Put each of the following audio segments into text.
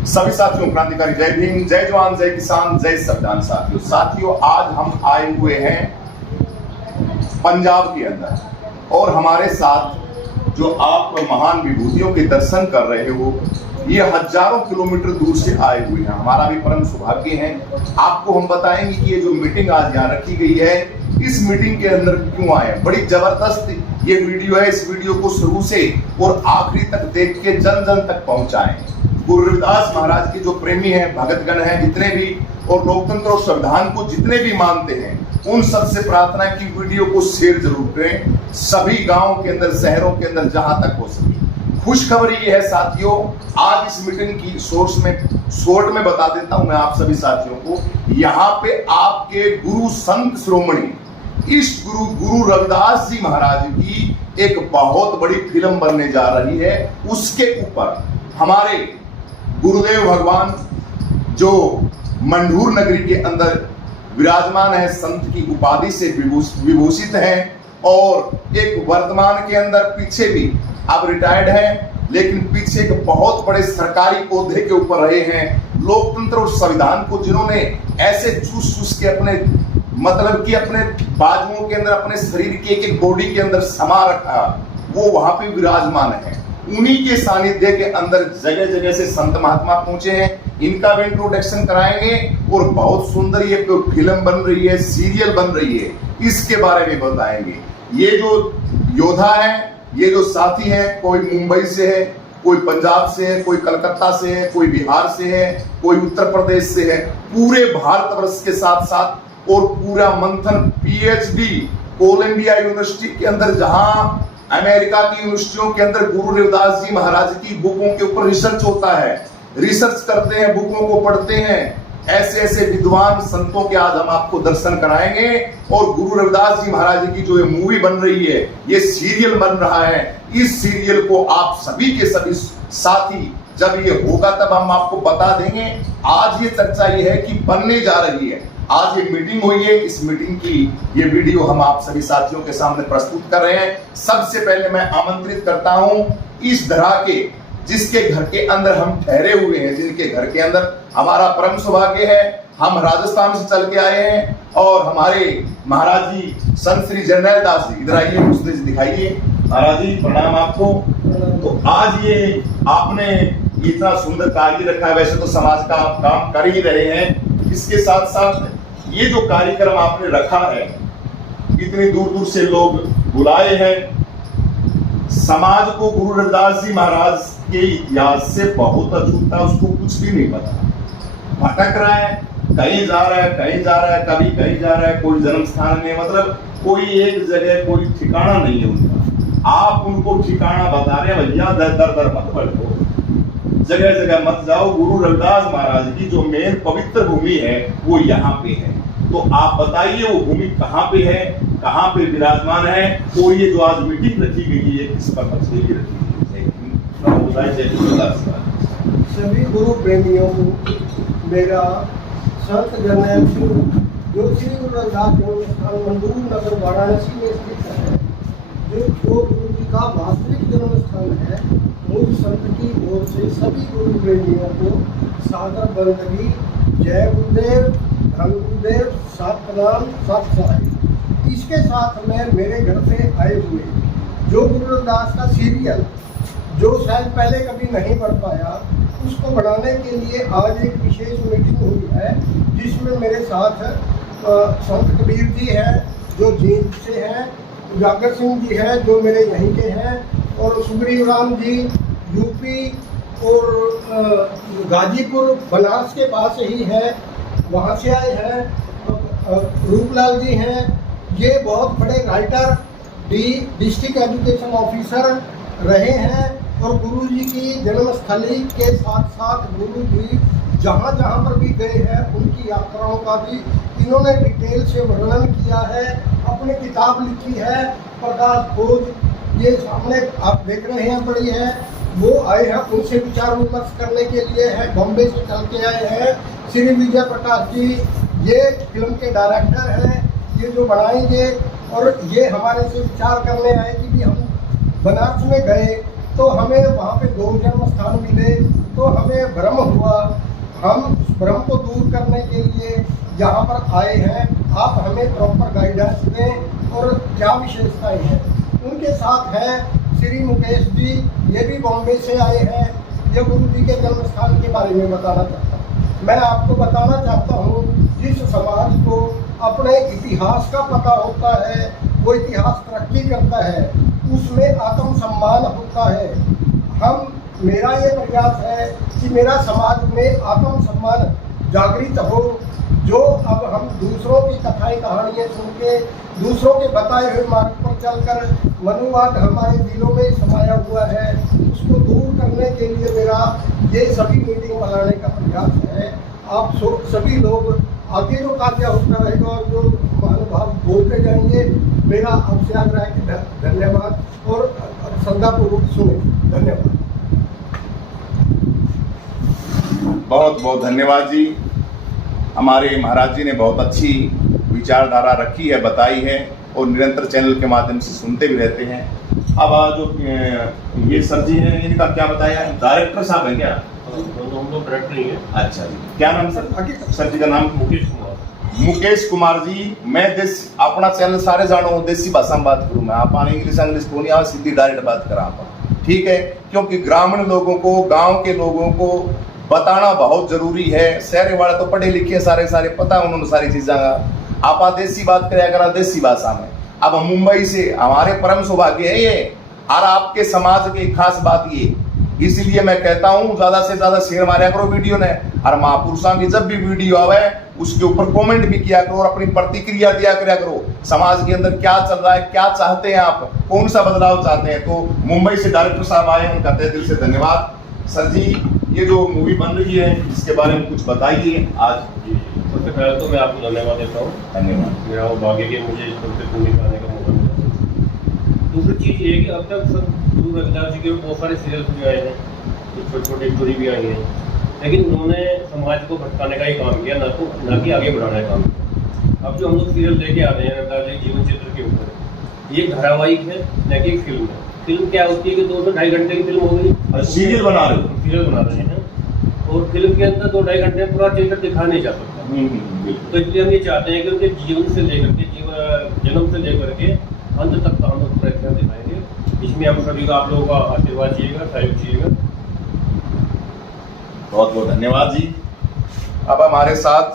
सभी साथियों, क्रांतिकारी जय भीम, जय जवान, जय किसान, जय संविधान। साथियों आज हम आए हुए हैं पंजाब के अंदर और हमारे साथ जो आप महान विभूतियों के दर्शन कर रहे हो, ये हजारों किलोमीटर दूर से आए हुए हैं। हमारा भी परम सौभाग्य है। आपको हम बताएंगे कि ये जो मीटिंग आज यहाँ रखी गई है, इस मीटिंग के अंदर क्यों आए। बड़ी जबरदस्त ये वीडियो है। इस वीडियो को शुरू से और आखिरी तक देख के जन जन तक पहुंचाएं। गुरु रविदास महाराज के जो प्रेमी हैं, भगतगण हैं जितने भी, और लोकतंत्र और संविधान को जितने भी मानते हैं, उन सबसे प्रार्थना की वीडियो को शेयर जरूर करें सभी गांवों के अंदर, शहरों के अंदर, जहां तक हो सके। खुशखबरी ये है साथियों, आज इस मीटिंग की शॉर्ट में बता देता हूं मैं आप सभी साथियों को। यहाँ पे आपके गुरु संत श्रोमणी इष्ट गुरु रविदास जी महाराज की एक बहुत बड़ी फिल्म बनने जा रही है। उसके ऊपर हमारे गुरुदेव भगवान जो मंडूर नगरी के अंदर विराजमान है, संत की उपाधि से विभूषित हैं, और एक वर्तमान के अंदर पीछे भी अब रिटायर्ड है, लेकिन पीछे के बहुत बड़े सरकारी ओहदे के ऊपर रहे हैं। लोकतंत्र और संविधान को जिन्होंने ऐसे चूस के अपने मतलब कि अपने बाजुओं के अंदर, अपने शरीर के एक बॉडी के अंदर समा रखा, वो वहां पे विराजमान है। उन्हीं के सानिध्य के अंदर जगह जगह से संत महात्मा पहुंचे हैं। इनका भी इंट्रोडक्शन कराएंगे और बहुत सुंदर ये फिल्म बन रही है, सीरियल बन रही है, इसके बारे में बताएंगे। ये जो योद्धा है, ये जो साथी है, कोई मुंबई से है, कोई पंजाब से है, कोई कलकत्ता से है, कोई बिहार से है, कोई उत्तर प्रदेश से है, पूरे भारतवर्ष के साथ साथ, और पूरा मंथन पीएचडी कोलंबिया यूनिवर्सिटी के अंदर, जहां अमेरिका की यूनिवर्सिटियों के अंदर गुरु रविदास जी महाराज की बुकों के ऊपर रिसर्च होता है, रिसर्च करते हैं, बुकों को पढ़ते हैं। ऐसे ऐसे विद्वान संतों के आज हम आपको दर्शन कराएंगे। और गुरु रविदास जी महाराज की जो ये मूवी बन रही है, ये सीरियल बन रहा है, इस सीरियल को आप सभी के सभी साथी, जब ये होगा तब हम आपको बता देंगे। आज ये चर्चा ये है कि बनने जा रही है, आज ये मीटिंग हुई है, इस मीटिंग की ये वीडियो हम आप सभी साथियों के सामने प्रस्तुत कर रहे हैं। सबसे पहले मैं आमंत्रित करता हूं इस धरा के, जिसके घर के अंदर हम ठहरे हुए हैं, जिनके घर के अंदर हमारा परम सौभाग्य है। हम राजस्थान से चल के आए हैं और हमारे महाराज जी संत श्री जरनैल दास जी, इधर आइए, मुझे दिखाइए। महाराज जी प्रणाम आपको। तो आज ये आपने इतना सुंदर कार्य रखा है। वैसे तो समाज का आप काम कर ही रहे हैं, इसके साथ साथ ये जो कार्यक्रम आपने रखा है, इतनी दूर दूर से लोग बुलाए हैं। समाज को गुरु रविदास जी महाराज के इतिहास से बहुत अछूता, उसको कुछ भी नहीं पता, भटक रहा है, कहीं जा रहा है, कहीं जा रहा है, कभी कहीं जा रहा है, कोई जन्म स्थान में, मतलब कोई एक जगह कोई ठिकाना नहीं है उनका। आप उनको ठिकाना बता रहे हैं, भैया दर दर मत भटको, जगह जगह मत जाओ। गुरु रविदास महाराज की जो मेन पवित्र भूमि है वो यहाँ पे है। तो आप बताइए वो भूमि कहाँ पे है, कहाँ पे विराजमान है, और ये जो आज मीटिंग रखी गई है किस पर्पज से रखी गई है। सभी गुरु प्रेमियों को मेरा संत जरनैल सिंह, जो श्री गुरु रविदास जन्मस्थान मंडूर नगर वाराणसी में स्थित है, जो गुरु जी का वास्तविक जन्म स्थान है, मुझ संत की ओर से सभी गुरु प्रेमियों को सादर बंदगी, जय गुरुदेव, धन गुरुदेव, सात प्रणाम, सात सहाय। इसके साथ में मेरे घर से आए हुए जो गुरु रविदास का सीरियल, जो शायद पहले कभी नहीं बढ़ पाया, उसको बढ़ाने के लिए आज एक विशेष मीटिंग हुई है, जिसमें मेरे साथ संत कबीर जी हैं जो जींद से हैं, जागर सिंह जी हैं जो मेरे यहीं के हैं, और सुग्रीव राम जी यूपी और गाजीपुर बनारस के पास ही है, वहाँ से आए हैं। रूपलाल जी हैं, ये बहुत बड़े राइटर, डिस्ट्रिक्ट एजुकेशन ऑफिसर रहे हैं, और गुरु जी की जन्मस्थली के साथ साथ गुरु जी जहाँ जहाँ पर भी गए हैं उनकी यात्राओं का भी इन्होंने डिटेल से वर्णन किया है, अपनी किताब लिखी है प्रकाश खोज, ये सामने आप देख रहे हैं पड़ी है। वो आए हैं, उनसे विचार विमर्श करने के लिए है, बॉम्बे से चल के आए हैं। श्री विजय प्रकाश जी ये फिल्म के डायरेक्टर हैं, ये जो बनाएंगे, और ये हमारे से विचार करने आए कि भी हम बनारस में गए तो हमें वहाँ पे 2 जन्म स्थान मिले, तो हमें भ्रम हुआ हम उस भ्रम को दूर करने के लिए यहाँ पर आए हैं। आप हमें प्रॉपर गाइडेंस दें और क्या विशेषताएं हैं। उनके साथ हैं श्री मुकेश जी, ये भी बॉम्बे से आए हैं। ये गुरु जी के जन्म स्थान के बारे में बताना चाहता हूँ। मैं आपको बताना चाहता हूँ, जिस समाज को अपने इतिहास का पता होता है, वो इतिहास तरक्की करता है, उसमें आत्मसम्मान होता है। मेरा ये प्रयास है कि मेरा समाज में आत्मसम्मान जागृत हो, जो अब हम दूसरों की कथाएं कहानियाँ सुन के, दूसरों के बताए हुए मार्ग पर चलकर मनुवाद हमारे दिलों में समाया हुआ है, उसको दूर करने के लिए मेरा ये सभी मीटिंग बनाने का प्रयास है। आप सभी लोग आगे जो कार्य होता रहेगा और जो महानुभाव बोलते जाएंगे, मेरा आपसे आग्रह है कि धन्यवाद और श्रद्धापूर्वक सुने। धन्यवाद। बहुत बहुत धन्यवाद जी। हमारे महाराज जी ने बहुत अच्छी विचारधारा रखी है, बताई है और निरंतर चैनल के माध्यम से सुनते भी रहते हैं। अब जो ये सर जी हैं, इनका क्या बताया? डायरेक्टर साहब हैं क्या? हम लोग डायरेक्टर ही हैं। अच्छा जी, क्या नाम सर जी का नाम? मुकेश कुमार। मुकेश कुमार जी, मैं अपना चैनल सारे जानो देसी भाषा में बात करूँ मैं। आप इंग्लिश तो नहीं, सीधी डायरेक्ट बात करा आप, ठीक है? क्योंकि ग्रामीण लोगों को, गांव के लोगों को बताना बहुत जरूरी है। शहर वाले तो पढ़े लिखे सारे पता है उन्होंने सारी चीज़ा का। आप देसी बात कराया करा देसी भाषा में। अब मुंबई से हमारे परम सौभाग्य है ये, और आपके समाज की खास बात ये, इसलिए मैं कहता हूँ ज्यादा से ज्यादा शेयर मारा करो वीडियो ने, और महापुरुषों की जब भी वीडियो आवे उसके ऊपर कमेंट भी किया करो और अपनी प्रतिक्रिया दिया करो। समाज के अंदर क्या चल रहा है, क्या चाहते हैं आप, कौन सा बदलाव चाहते हैं। तो मुंबई से डायरेक्टर साहब आए, उनका तहे दिल से धन्यवाद। सर जी, ये जो मूवी बन रही है इसके बारे में कुछ बताइए आज। सबसे पहले तो मैं आपको धन्यवाद देता हूँ। धन्यवाद। मेरा वो भाग्य कि मुझे इस पर से भूमिका करने का मौका मिला। दूसरी चीज़ ये है कि अब तक सब गुरु रविदास जी के बहुत सारे सीरियल भी आए हैं, कुछ छोटी छोटी स्टोरी भी आई हैं, लेकिन उन्होंने समाज को भटकाने का ही काम किया, ना कि आगे बढ़ाने का काम। अब जो हम लोग सीरियल लेके आ रहे हैं रविदास जी जीवन चित्र के ऊपर, ये धारावाहिक है, न कि फिल्म है। फिल्म क्या होती है कि 2 से 2.5 घंटे की फिल्म हो गई, सीरियल बना रहे हो? सीरियल बना रहे हैं, और फिल्म के अंदर 2-2.5 घंटे में पूरा चित्र दिखा नहीं जा सकता। तो इसलिए हम ये चाहते हैं कि उनके जीवन से लेकर के, जन्म से लेकर के अंत तक का हम पूरा इतिहास दिखाएंगे। इसमें हम सभी का, आप लोगों का आशीर्वाद चाहिएगा, सहयोग चाहिएगा। बहुत बहुत धन्यवाद जी। अब हमारे साथ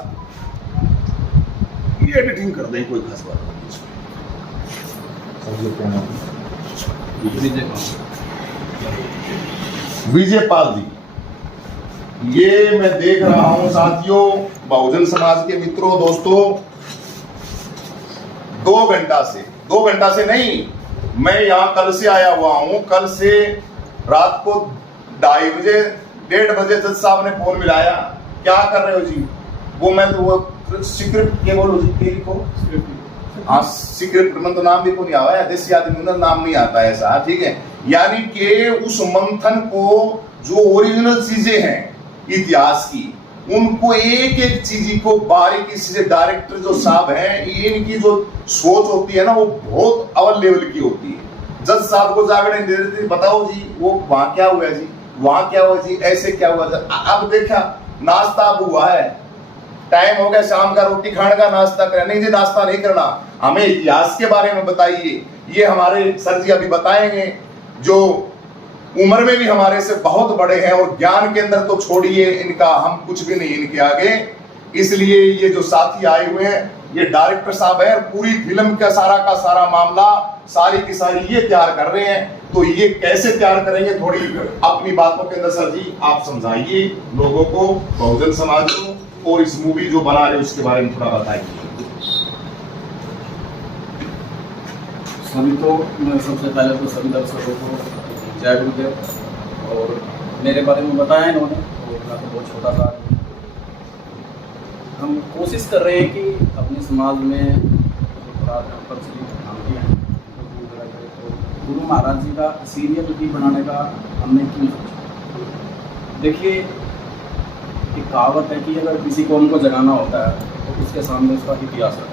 ये एडिटिंग कर दें, कोई खास बात नहीं। विजय पाल जी, ये मैं देख रहा हूं साथियों, बहुजन समाज के मित्रों, दोस्तों, 2 घंटा से नहीं, मैं यहाँ कल से आया हुआ हूँ। कल से रात को 2:30 बजे, 1:30 बजे जज साहब ने फोन मिलाया, क्या कर रहे हो जी? वो मैं तो वो स्क्रिप्ट के बोलो जी, के लिखो हाँ, स्क्रिप्ट में तो नाम भी को नहीं आया है, देसी आदमी में नाम नहीं आता है ऐसा, ठीक है? यानी कि उस मंथन को, जो ओरिजिनल चीजें हैं इतिहास की, उनको एक एक चीज को बारीकी से, डायरेक्टर जो साहब हैं, इनकी जो सोच होती है ना, वो बहुत अव्वल लेवल की होती है। जज साहब को जागरण दे देते, बताओ जी वो वहां क्या हुआ जी, वहां क्या हुआ जी, ऐसे क्या हुआ। अब देखा नाश्ता अब हुआ है, टाइम हो गया शाम का, रोटी खाने का, नाश्ता करना नहीं जी, नाश्ता नहीं करना, हमें इतिहास के बारे में बताइए। ये हमारे सर जी अभी बताएंगे, जो उम्र में भी हमारे से बहुत बड़े हैं और ज्ञान के अंदर तो छोड़िए, इनका हम कुछ भी नहीं इनके आगे। इसलिए ये जो साथी आए हुए हैं, ये डायरेक्टर साहब है, पूरी फिल्म का सारा मामला, सारी की सारी ये तैयार कर रहे हैं। तो ये कैसे तैयार करेंगे, थोड़ी अपनी बातों के अंदर सर जी आप समझाइए लोगों को, बहुजन समाज को, और इस मूवी जो बना रहे उसके बारे में थोड़ा बताइए। सभी तो मैं सबसे पहले तो सभी दर्शकों को जय गुरुदेव। और मेरे बारे में बताया इन्होंने, और मैं तो बहुत छोटा सा, हम कोशिश कर रहे हैं कि अपने समाज में गुरु महाराज जी का सीरियल भी बनाने का हमने क्यों सोचा। देखिए, एक कहावत है कि अगर किसी कौम को जगाना होता है तो उसके सामने उसका इतिहास है।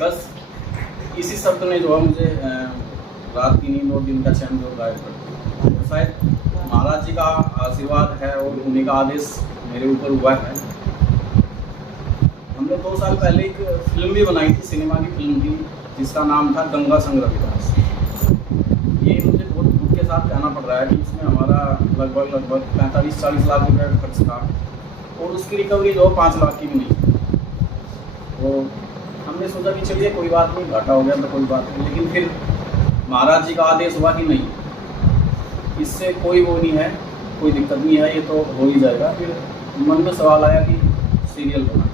बस इसी शब्द ने जो है मुझे रात की नींद और दिन का चैन जो गायब कर दिया। शायद महाराज जी का आशीर्वाद है और उन्हीं का आदेश मेरे ऊपर हुआ है। हमने 2 साल पहले एक फिल्म भी बनाई थी, सिनेमा की फिल्म थी, जिसका नाम था गंगा संग रविदास। ये मुझे बहुत दुख के साथ कहना पड़ रहा है कि इसमें हमारा लगभग 45-40 लाख रुपये का खर्च था और उसकी रिकवरी जो 5 लाख की भी नहीं। तो हमने सोचा कि चलिए कोई बात नहीं, घाटा हो गया तो कोई बात नहीं, लेकिन फिर महाराज जी का आदेश हुआ कि नहीं, इससे कोई वो नहीं है, कोई दिक्कत नहीं है, ये तो हो ही जाएगा। फिर मन में सवाल आया कि सीरियल बना।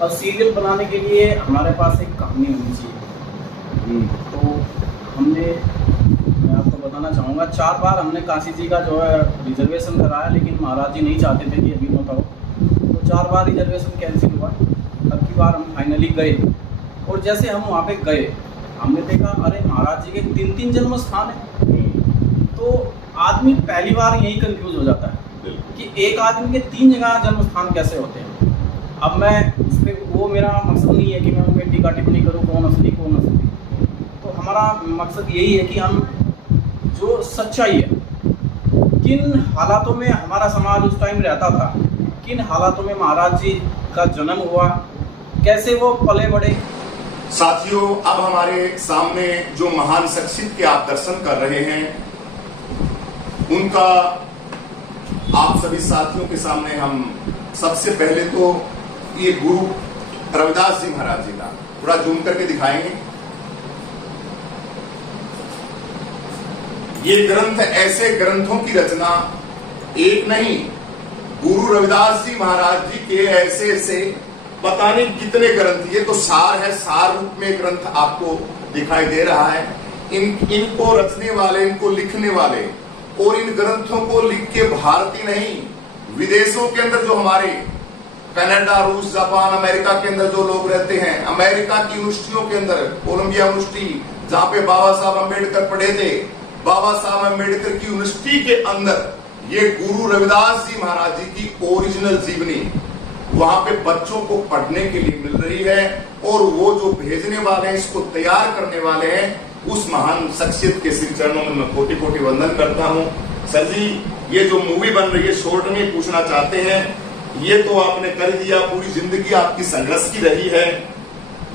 अब सीरियल बनाने के लिए हमारे पास एक कहानी होनी चाहिए। तो हमने, मैं आपको बताना चाहूँगा, 4 बार हमने काशी जी का जो है रिजर्वेशन कराया, लेकिन महाराज जी नहीं चाहते थे कि अभी मत आओ, तो 4 बार रिजर्वेशन कैंसिल हुआ। अब की बार हम फाइनली गए और जैसे हम वहाँ पे गए, हमने देखा अरे महाराज जी के 3-3 जन्म स्थान है। तो आदमी पहली बार यही कंफ्यूज हो जाता है कि एक आदमी के 3 जगह जन्म स्थान कैसे होते हैं। अब मैं उस पर, वो मेरा मकसद नहीं है कि मैं उनमें टीका टिप्पणी करूँ कौन असली कौन असली। तो हमारा मकसद यही है कि हम जो सच्चाई है, किन हालातों में हमारा समाज उस टाइम रहता था, किन हालातों में महाराज जी का जन्म हुआ, कैसे वो पले बढ़े। साथियों, अब हमारे सामने जो महान शख्सियत के आप दर्शन कर रहे हैं, उनका आप सभी साथियों के सामने हम सबसे पहले तो ये गुरु रविदास जी महाराज जी का थोड़ा जूम करके दिखाएंगे। ये ग्रंथ, ऐसे ग्रंथों की रचना एक नहीं, गुरु रविदास जी महाराज जी के ऐसे पता नहीं कितने ग्रंथ, ये तो सार है, सार रूप में ग्रंथ आपको दिखाई दे रहा है। इनको रचने वाले, इनको लिखने वाले और इन ग्रंथों को लिख के भारतीय नहीं, विदेशों के अंदर जो हमारे कनाडा, रूस, जापान, अमेरिका के अंदर जो लोग रहते हैं, अमेरिका की यूनिवर्सिटियों के अंदर, कोलंबिया यूनिवर्सिटी जहां पे बाबा साहब अम्बेडकर पढ़े थे, बाबा साहब अम्बेडकर की यूनिवर्सिटी के अंदर ये गुरु रविदास जी महाराज जी की ओरिजिनल जीवनी वहां पे बच्चों को पढ़ने के लिए मिल रही है। और वो जो भेजने वाले हैं, इसको तैयार करने वाले हैं, उस महान शख्सियत के श्री चरणों में मैं कोटि-कोटि वंदन करता हूं। सर जी, ये जो मूवी बन रही है, शॉर्ट में पूछना चाहते हैं, ये तो आपने कर दिया, पूरी जिंदगी आपकी संघर्ष की रही है।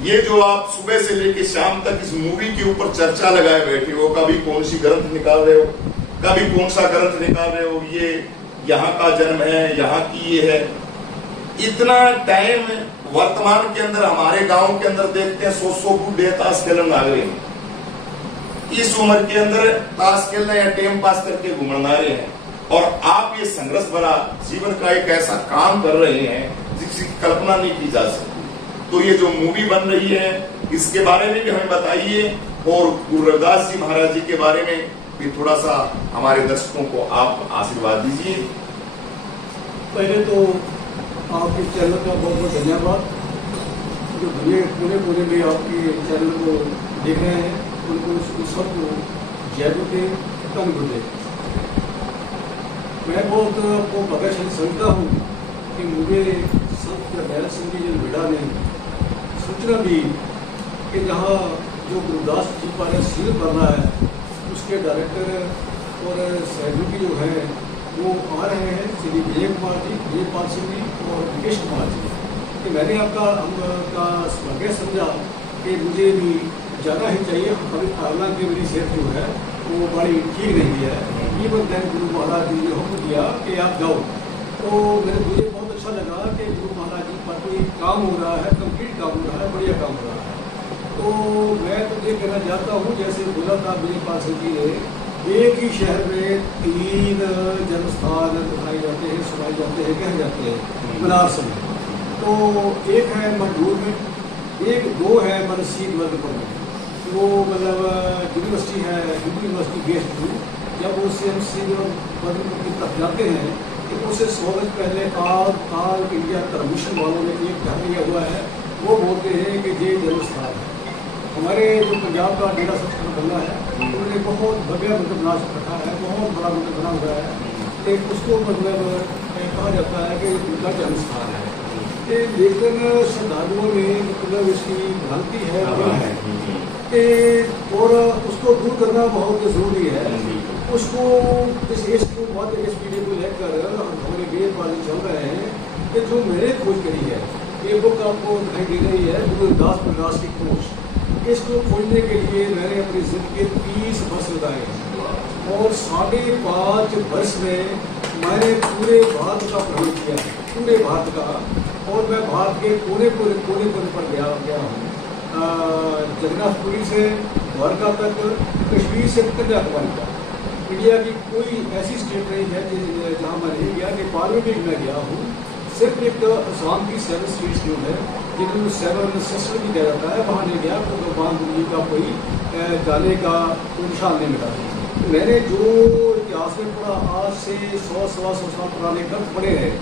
ये जो आप सुबह से लेकर शाम तक इस मूवी के ऊपर चर्चा लगाए बैठे हो, कभी कौन सी ग्रंथ निकाल रहे हो, कभी कौन सा ग्रंथ निकाल रहे हो, ये यहाँ का जन्म है, यहाँ की ये है। इतना टाइम वर्तमान के अंदर हमारे गांव के अंदर देखते हैं 100 बूढ़े ताश खेलन आ गए, इस उम्र के अंदर ताश खेलना या टाइम पास करके घूमना रहे हैं, और आप ये संघर्ष भरा जीवन का एक ऐसा काम कर रहे हैं जिसकी कल्पना नहीं की जा सकती। तो ये जो मूवी बन रही है, इसके बारे में भी हमें बताइए, और गुरु रविदास जी महाराज जी के बारे में भी थोड़ा सा हमारे दर्शकों को आप आशीर्वाद दीजिए। पहले तो आपके चैनल का बहुत बहुत धन्यवाद। जो पूरे भी आपके चैनल को देख रहे हैं, उनको सबको जय गुरुदेव, धन गुरुदेव। मैं बहुत आपको भाग्यशाली समझता हूँ कि मुझे संत दयाल सिंह जी विड़ा ने सूचना दी कि जहाँ जो गुरुदास जी पर सील कर रहा है, उसके डायरेक्टर और सहयोगी जो है वो आ रहे हैं, श्री विजय कुमार जी, विजयपाल सिंह जी और विकेश कुमार जी। कि मैंने आपका सौभाग्य समझा कि मुझे भी जाना ही चाहिए। अभी हालांकि मेरी सेहत जो है वो बड़ी ठीक नहीं है, ये बंधन गुरु महाराज जी ने हुक्म दिया कि आप जाओ। तो मुझे बहुत अच्छा लगा कि गुरु महाराज जी पर कोई काम हो रहा है, कंप्लीट काम हो रहा है, बढ़िया काम हो रहा है। तो मैं तो ये कहना चाहता हूँ, जैसे बोला था विजयपाल सिंह जी ने, एक ही शहर में 3 जन्म स्थान दिखाए जाते हैं, सुनाए जाते हैं, कहे जाते हैं बनारस में। तो एक है मंडूर में, 2 है मनसी वर्धपुर में। वो मतलब यूनिवर्सिटी है, यूनिवर्सिटी गेस्ट थी। जब वो CMC वर्धपुर की तरफ जाते हैं तो उससे 100 वर्ष पहले ऑल इंडिया कमीशन वालों ने एक ध्यान दिया हुआ है। वो बोलते हैं कि ये जन्म स्थान है। हमारे जो पंजाब का डेरा सच्चा बंगला है, उन्होंने बहुत भव्य मतलब बना रखा है, बहुत बड़ा मतलब बना हुआ है। एक उसको मतलब कहा जाता है कि उनका जन्म स्थान है। लेकिन श्रद्धालुओं में मतलब इसकी भ्रांति है कि और उसको दूर करना बहुत जरूरी है। उसको इसको बहुत इस पीढ़ी को लेकर हमारे गेंदबाजी चल रहे हैं कि जो मैंने खोज करी है, ये बुक आपको दिखाई दे रही है, गुरुदास प्रकाश की खोज। इसको खोजने के लिए मैंने अपनी जिंदगी 30 वर्ष लगाए और 5.5 वर्ष में मैंने पूरे भारत का भ्रमण किया है, पूरे भारत का। और मैं भारत के कोने पर गया हूँ, जगन्नाथपुरी से द्वारका तक, कश्मीर से कन्याकुमारी तक। इंडिया की कोई ऐसी स्टेट नहीं है जहाँ मैं नहीं गया। नेपाल में भी मैं गया हूँ। सिर्फ एक असम की 7 स्टेट्स जो है, जिनको 7 सिस्टर भी कहा जाता है, वहाँ नहीं गया तो भगवान जी का कोई जाने का कोई निशान नहीं मिला। मैंने जो इतिहास में पढ़ा, आज से 100-125 साल पुराने ग्रंथ पढ़े हैं,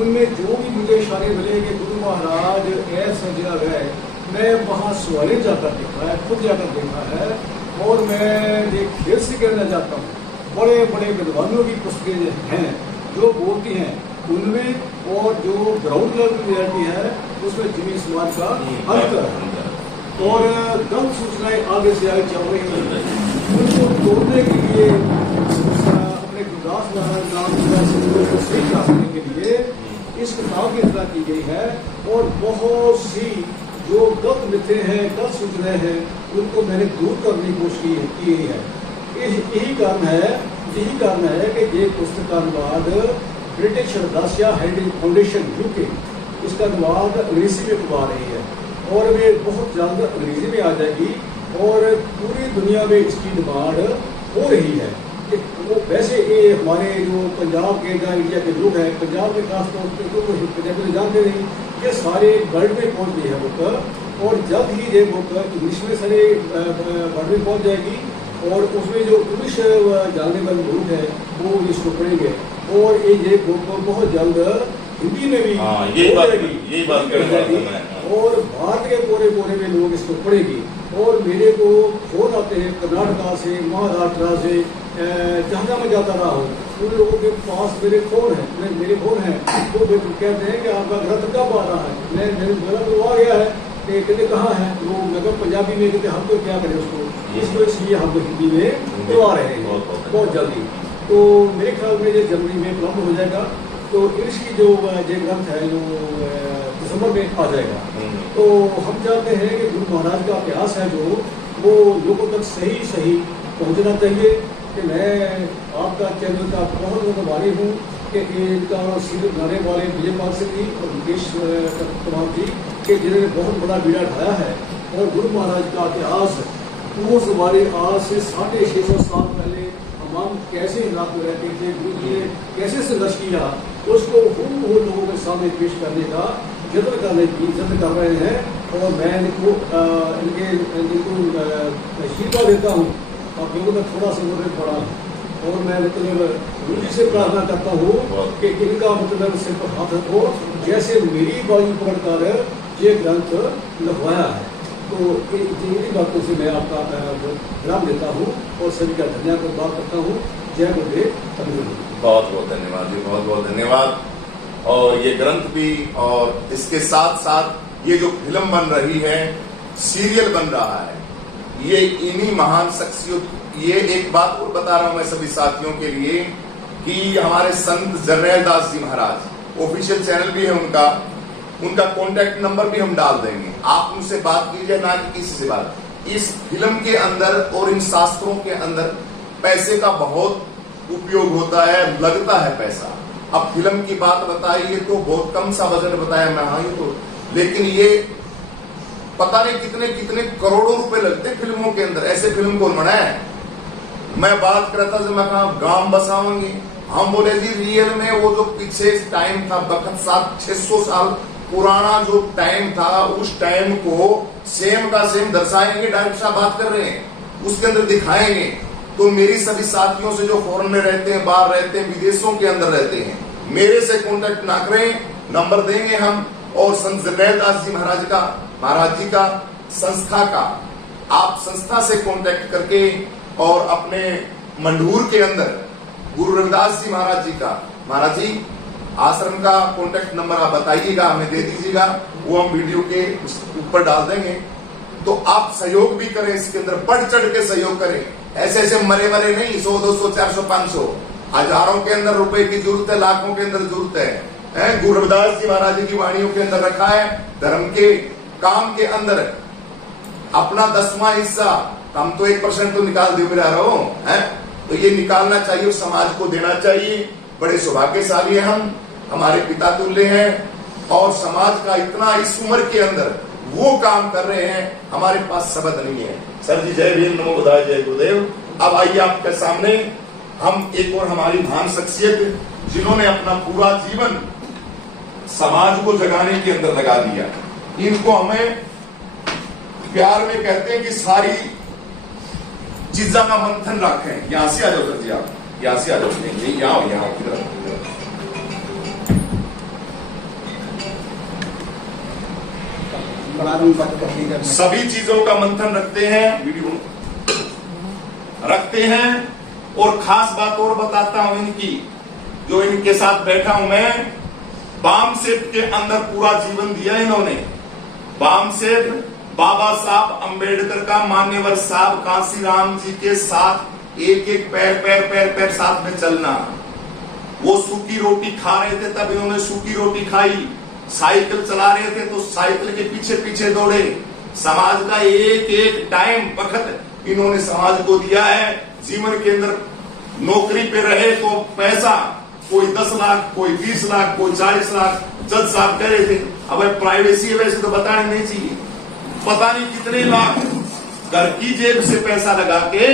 उनमें जो भी मुझे इशारे मिले कि गुरु महाराज ऐसा जगह गए, मैं वहाँ सवारे जाकर देखा है, खुद जाकर देखा है। और मैं एक फिर से कहना चाहता हूँ, बड़े बड़े विद्वानों की पुस्तकें हैं जो बोलती हैं उनमें, और जो ग्राउंड लेवल की रियलिटी है उसमें जमीन समाज का अंतर है। और गलत सूचनाएं आगे से आगे चल रही हैं, उनको तोड़ने के लिए अपने गुरदास महाराज नाम को सही करने के लिए इस किताब की रचना की गई है। और बहुत सी जो गलत मिथ्ये हैं, गलत सूचनाएं हैं, उनको मैंने दूर करने की कोशिश की है। यही कारण है कि ये पुस्तक का अनुवाद ब्रिटिश रदासिया हेरिटेज फाउंडेशन यूके, इसका अनुवाद अंग्रेजी में करवा रही है और वे बहुत जल्द अंग्रेजी में आ जाएगी और पूरी दुनिया में इसकी डिमांड हो रही है। वो वैसे ये हमारे जो पंजाब के या इंडिया के लोग हैं, पंजाब में खास तौर पर तो पंजाबी तो जानते नहीं, ये सारे वर्ल्ड में पहुँच गई है बुक। और जल्द ही ये बुक इंग्लिश में सारे वर्ल्ड में पहुँच जाएगी और उसमें जो इंग्लिश जानने वाले लोग हैं वो इसको पढ़ेंगे और ये बुक बहुत जल्द हिंदी में भी यही बात कर रहा था मैं। और भारत के कोने कोने में लोग इसको पढ़ेंगे। और मेरे को फोन आते हैं कर्नाटका से, महाराष्ट्र से, जहाँ मैं जाता रहा हूँ, उन लोगों के पास मेरे फोन हैं, तो वे कहते हैं कि आपका ग्रंथ कब आ रहा है। मेरे ग्रंथ तो आ गया है, कहते कहाँ है वो, मैं पंजाबी में कहते हम तो क्या करें इसको इसलिए हम हिंदी में करवा रहे हैं बहुत जल्दी। तो मेरे ख्याल में ये जनवरी में उपलब्ध हो जाएगा। तो इसकी जो ये ग्रंथ है जो दिसंबर में आ जाएगा। तो हम चाहते हैं कि गुरु महाराज का इतिहास है जो वो लोगों तक सही पहुंचना चाहिए। कि मैं आपका चैनल का बहुत आभारी हूँ कि इनका सीरियल बनाने वाले विजय पाल सिंह जी और मुकेश कुमार जी के जिन्होंने बहुत बड़ा बीड़ा ढाया है। और गुरु महाराज का इतिहास उस हमारे आज से 650 साल पहले हम कैसे इलाक में रहते थे, गुरु जी ने कैसे संघर्ष किया, उसको वो लोगों के सामने पेश करने का जतन कर रहे हैं। और मैं इनको आशीर्वाद देता हूँ। आप लोगों में थोड़ा सा मुझे पड़ा और मैं गुरु जी से प्रार्थना करता हूँ कि इनका सिर पर हाथ रखो, जैसे मेरी बाजू पकड़कर ये ग्रंथ लिखवाया है। तो इन्हीं बातों से मैं आपका विराम देता हूँ और सभी का धन्यवाद करता हूँ। जय गुरुदेव। बहुत बहुत धन्यवाद जी, बहुत बहुत धन्यवाद। और ये ग्रंथ भी और इसके साथ साथ ये जो फिल्म बन रही है, सीरियल बन रहा है, ये इन्हीं महान शख्सियत। ये एक बात और बता रहा हूं मैं सभी साथियों के लिए कि हमारे संत जरनैल दास जी महाराज ऑफिशियल चैनल भी है उनका कॉन्टैक्ट नंबर भी हम डाल देंगे। आप उनसे बात कीजिए, ना कि किसी से बात। इस फिल्म के अंदर और इन शास्त्रों के अंदर पैसे का बहुत उपयोग होता है, लगता है पैसा। अब फिल्म की बात बताई, ये तो बहुत कम सा बजट बताया मैं, हाँ ये तो, लेकिन ये पता नहीं कितने कितने करोड़ों रुपए लगते फिल्मों के अंदर। ऐसे फिल्म कौन बनाया है? मैं बात करता था, मैं कहा गांव बसाऊंगी, हम बोले जी रियल में वो जो पीछे टाइम था, वक्त 700-600 साल पुराना जो टाइम था, उस टाइम को सेम का सेम दर्शाएंगे। डायरेक्टर साहब बात कर रहे हैं, उसके अंदर दिखाएंगे। तो मेरी सभी साथियों से जो फॉरेन में रहते हैं, बाहर रहते हैं, विदेशों के अंदर रहते हैं, मेरे से कॉन्टेक्ट ना करें, नंबर देंगे हम। और संत जरनैल दास जी महाराज जी का संस्था का आप संस्था से कांटेक्ट करके और अपने मंडूर के अंदर गुरु रविदास जी महाराज जी का, महाराज जी आश्रम का कांटेक्ट नंबर आप बताइएगा, हमें दे दीजिएगा, वो हम वीडियो के ऊपर डाल देंगे। तो आप सहयोग भी करें, इसके अंदर बढ़ चढ़ के सहयोग करें। ऐसे ऐसे मरे मरे नहीं 100 200 400 500 हजारों के अंदर रुपए की जरूरत है, लाखों के अंदर जरूरत है। गुरु रविदास जी महाराज जी की वाणियों के अंदर रखा है, धर्म के काम के अंदर अपना 10वां हिस्सा, हम तो 1% तो निकाल दे रहा हो है, तो ये निकालना चाहिए और समाज को देना चाहिए। बड़े सौभाग्यशाली हैं हम, हमारे पिता तुल्य हैं और समाज का इतना इस उम्र के अंदर वो काम कर रहे हैं, हमारे पास शब्द नहीं है। सर जी जय भीम, नमो बुद्धाय, जय गुरुदेव। अब आइए आपके सामने हम एक और हमारी महान शख्सियत जिन्होंने अपना पूरा जीवन समाज को जगाने के अंदर लगा दिया, इनको हमें प्यार में कहते हैं कि सारी चीजा का मंथन रखें। यहां से आ जाओ सर जी, आप यहां से आ जाओ, नहीं यहाँ किधर सभी चीजों का मंथन रखते हैं, वीडियो रखते हैं। और खास बात और बताता हूं इनकी, जो इनके साथ बैठा हूं मैं, बामसेठ के अंदर पूरा जीवन दिया इन्होंने। बामसेठ बाबा साहब अंबेडकर का मान्यवर साहब कांसीराम जी के साथ एक एक पैर पैर पैर पैर साथ में चलना। वो सूखी रोटी खा रहे थे तब इन्होंने सूखी रोटी खाई, साइकिल चला रहे थे तो साइकिल के पीछे पीछे दौड़े। समाज का एक एक टाइम वक्त इन्होंने समाज को दिया है। जीवन के अंदर नौकरी पे रहे तो पैसा, कोई 10 लाख, कोई 20 लाख, कोई 40 लाख जज साहब कह रहे थे। अब प्राइवेसी है वैसे तो बताने नहीं चाहिए, पता नहीं कितने लाख घर की जेब से पैसा लगा के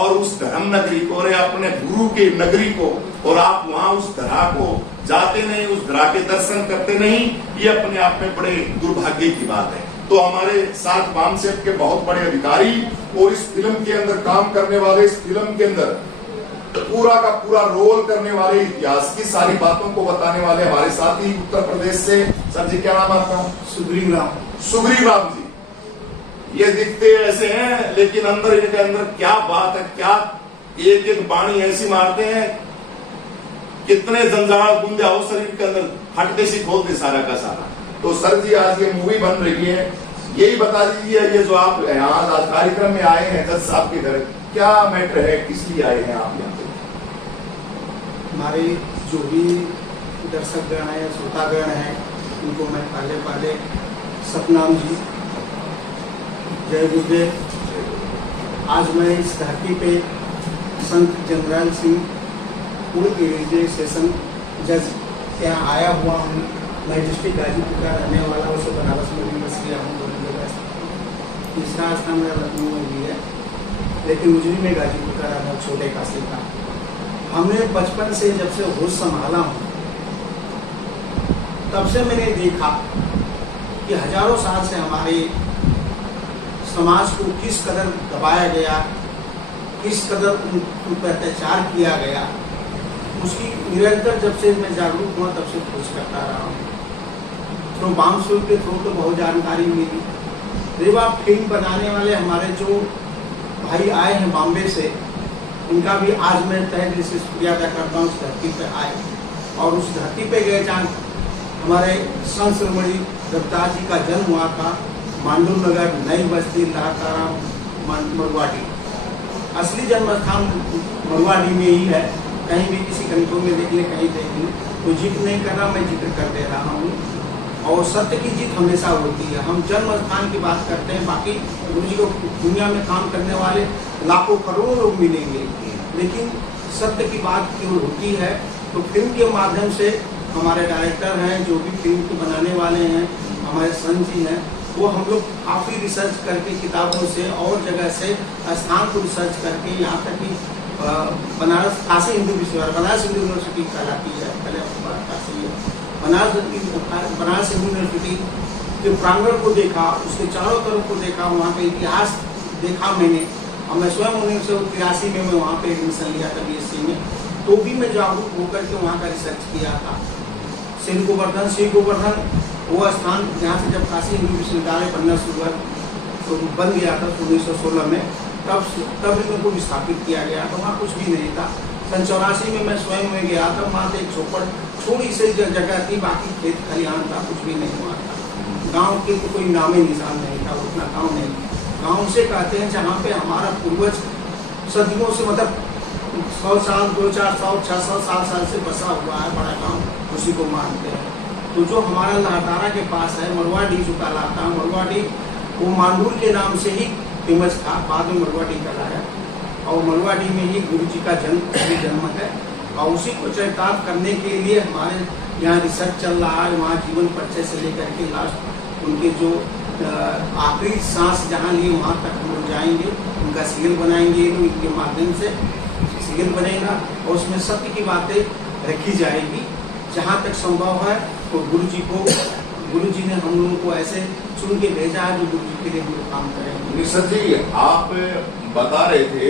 और उस धर्म नगरी को और अपने गुरु की नगरी को, और आप वहां उस धरा को जाते नहीं, उस धरा के दर्शन करते नहीं, ये अपने आप में बड़े दुर्भाग्य की बात है। तो हमारे साथ बामसेठ के बहुत बड़े अधिकारी और इस फिल्म के अंदर काम करने वाले, इस फिल्म के अंदर पूरा का पूरा रोल करने वाले, इतिहास की सारी बातों को बताने वाले हमारे साथ ही उत्तर प्रदेश से। सर जी क्या नाम आपका? सुग्रीव राम। सुग्रीव राम जी, ये दिखते ऐसे हैं लेकिन अंदर इनके अंदर क्या बात है, क्या एक एक बाणी ऐसी मारते हैं, कितने जंजाल गुंजा हो शरीर के अंदर, हटते सी खोलते सारा का सारा। तो सर जी आज ये मूवी बन रही है, यही बता दीजिए, ये जो आप यहाँ आज कार्यक्रम में आए हैं जज साहब के घर, क्या मैटर है, किस लिए आए हैं आप यहाँ पे? हमारे जो भी दर्शकगण है, श्रोतागण है, उनको मैं पहले सतनाम जी, जय गुरुदेव। आज मैं इस धरती पे संत जनरल सिंह पूर्व एरिया सेशन जज के यहाँ आया हुआ हूँ। मैं डिस्ट्रिक्ट गाजीपुर का रहने वाला हूँ, उसे बनारस में भी बस किया हूँ, दोनों जगह। तीसरा स्थान मेरा लखनऊ में भी है, लेकिन मुझे भी मैं गाजीपुर का रहना, छोटे काशी का। हमने बचपन से जब से होश संभाला हूँ तब से मैंने देखा कि हजारों साल से हमारे समाज को किस कदर दबाया गया, किस कदर उन पर अत्याचार किया गया। उसकी निरंतर जब से मैं जागरूक हुआ तब से खोज करता रहा हूँ। तो बामसेठ के थ्रू तो बहुत जानकारी मिली। रेवा फिल्म बनाने वाले हमारे जो भाई आए हैं बॉम्बे से, इनका भी आज मैं तहे दिल से शुक्रिया अदा करता हूँ। उस धरती पर आए और उस धरती पे गए जहाँ हमारे संत शिरोमणि रविदास जी का जन्म हुआ था, मांडू नगर, नई बस्ती, लाताराम, मरवाड़ी। असली जन्म स्थान मरवाड़ी में ही है, कहीं भी किसी ग्रंथों में देख ले, कहीं देख ले, तो जिक्र नहीं कर रहा, मैं जिक्र कर दे रहा हूँ। और सत्य की जीत हमेशा होती है। हम जन्म स्थान की बात करते हैं, बाकी गुरु जी को दुनिया में काम करने वाले लाखों करोड़ों लोग मिलेंगे, लेकिन सत्य की बात क्यों होती है। तो फिल्म के माध्यम से हमारे डायरेक्टर हैं, जो भी फिल्म को बनाने वाले हैं, हमारे संत जी हैं, वो हम लोग काफ़ी रिसर्च करके किताबों से और जगह से स्थान को रिसर्च करके यहाँ तक कि बनारस काशी हिंदू विश्वविद्यालय, बनारस हिंदू यूनिवर्सिटी कहलाती है, पहले काशी है, बनारस हिंदू यूनिवर्सिटी के प्रांगण को देखा, उसके चारों तरफ को देखा, वहाँ का इतिहास देखा मैंने। और मैं स्वयं 1983 में मैं वहाँ पे एडमिशन लिया था BSc में, तो भी मैं जागरूक होकर के वहाँ का रिसर्च किया था। श्री गोवर्धन वो स्थान जहाँ से जब काशी हिंदू विश्वविद्यालय बनना शुरू हुआ तो बन गया था 1916 में, तब इनको विस्थापित किया गया था। वहाँ कुछ भी नहीं था। सन 84 में मैं स्वयं में गया था, वहाँ से एक चौपड़ छोटी सी जगह थी, बाकी खेत खलिहान था, कुछ भी नहीं हुआ था। गांव के तो कोई नामे निशान नहीं था, उतना गांव नहीं। गांव से कहते हैं जहाँ पे हमारा पूर्वज सदियों से मतलब 100 साल 200 400 600 700 से बसा हुआ है बड़ा गाँव, उसी को मानते हैं। तो जो हमारा लहटारा के पास है मरवाडी जो कहलाता है, मरवाडी वो मांडूर के नाम से ही फेमस था, बाद में मरवाडी कहलाया। और मरवाडी में ही गुरु जी का जन्म है और उसी को चरितार्थ करने के लिए हमारे यहाँ रिसर्च चल रहा है। वहाँ जीवन परिचय से लेकर के लास्ट उनके जो आखिरी सांस जहाँ लिए वहाँ तक हम लोग जाएंगे, उनका सीरियल बनाएंगे, इनके माध्यम से सीरियल बनेगा और उसमें सत्य की बातें रखी जाएगी जहाँ तक संभव है। तो गुरु जी ने हम लोगों को ऐसे चुन के भेजा है जो गुरु जी के लिए हम लोग काम करेंगे। निशा जी, आप बता रहे थे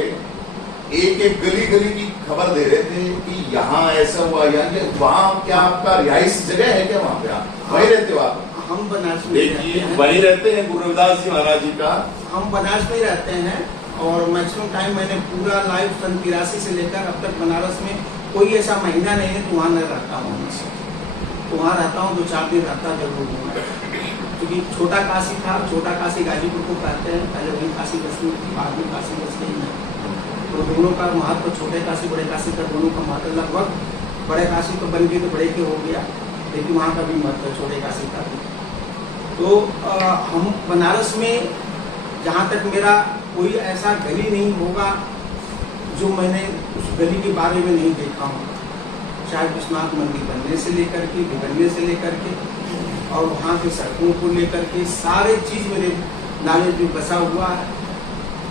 एक एक गली गली की खबर दे रहे थे कि यहाँ ऐसा हुआ, यहाँ वहाँ क्या आपका रिहाइश जगह है क्या? वहाँ पे आप वहीं रहते हो? आप हम बनारस में देखिए वहीं रहते हैं गुरु रविदास जी महाराज जी का। हम बनारस में ही रहते हैं और मैक्सिमम टाइम मैंने पूरा लाइफ सन 83 से लेकर अब तक बनारस में कोई ऐसा महीना नहीं है तो वहाँ न रहता हूँ। तो वहाँ रहता हूँ 2-4 दिन रहता जरूर हूँ, क्योंकि छोटा काशी था। छोटा काशी गाजीपुर को कहते हैं, पहले वहीं काशी बसती थी, बाद में काशी बसती है। तो दोनों का महत्व, छोटे काशी बड़े काशी का दोनों का महत्व लगभग बड़े काशी तो बन गई तो बड़े के हो गया, लेकिन वहाँ का भी महत्व छोटे काशी का भी। तो हम बनारस में जहाँ तक मेरा कोई ऐसा गली नहीं होगा जो मैंने उस गली के बारे में नहीं देखा हूँ, चाहे विश्वनाथ मंदिर बनने से लेकर के, बिगड़ने से लेकर के और वहाँ के सड़कों को लेकर के सारे चीज़ मेरे नॉलेज में बसा हुआ है।